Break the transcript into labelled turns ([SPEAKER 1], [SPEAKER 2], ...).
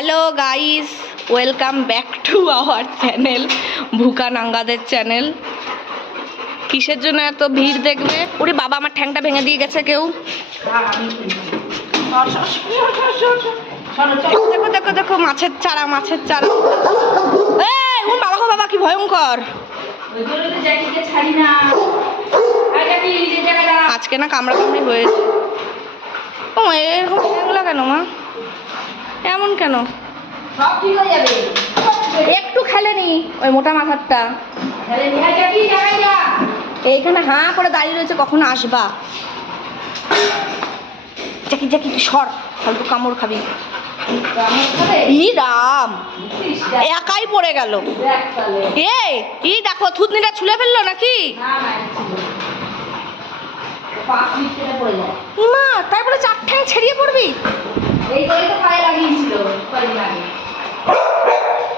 [SPEAKER 1] Hello guys welcome back to our channel ভুকা নাঙ্গাদের channel কিসের জন্য এত ভিড় দেখবে? ওরে বাবা, আমার ঠ্যাংটা ভেঙে দিয়ে গেছে কেউ। দেখো দেখো দেখো, মাছের চারা মাছের চারা। ওর বাবা বাবা, কি ভয়ঙ্কর। আজকে না কামড়া কামড়ি হয়েছে। ও এরকম কেন, মা? এমন কেন?
[SPEAKER 2] হয়ে
[SPEAKER 1] একটু খেলেনি ওই মোটা মাথারটা।
[SPEAKER 2] তাহলে নিয়ে যাবি দেখা যা
[SPEAKER 1] এইখানে হাঁ করে দাঁড়িয়ে রয়েছে কখন আসবা। জাকি জাকি সর ফালতু কামড় খাবি। ই রাম একাই পড়ে গেল।
[SPEAKER 2] তাহলে।
[SPEAKER 1] ই দেখো থুতনিটা ছুলে ফেলল নাকি?
[SPEAKER 2] যায়
[SPEAKER 1] ইমা তাই বলে চার ঠ্যাং ছেড়িয়ে পড়বি?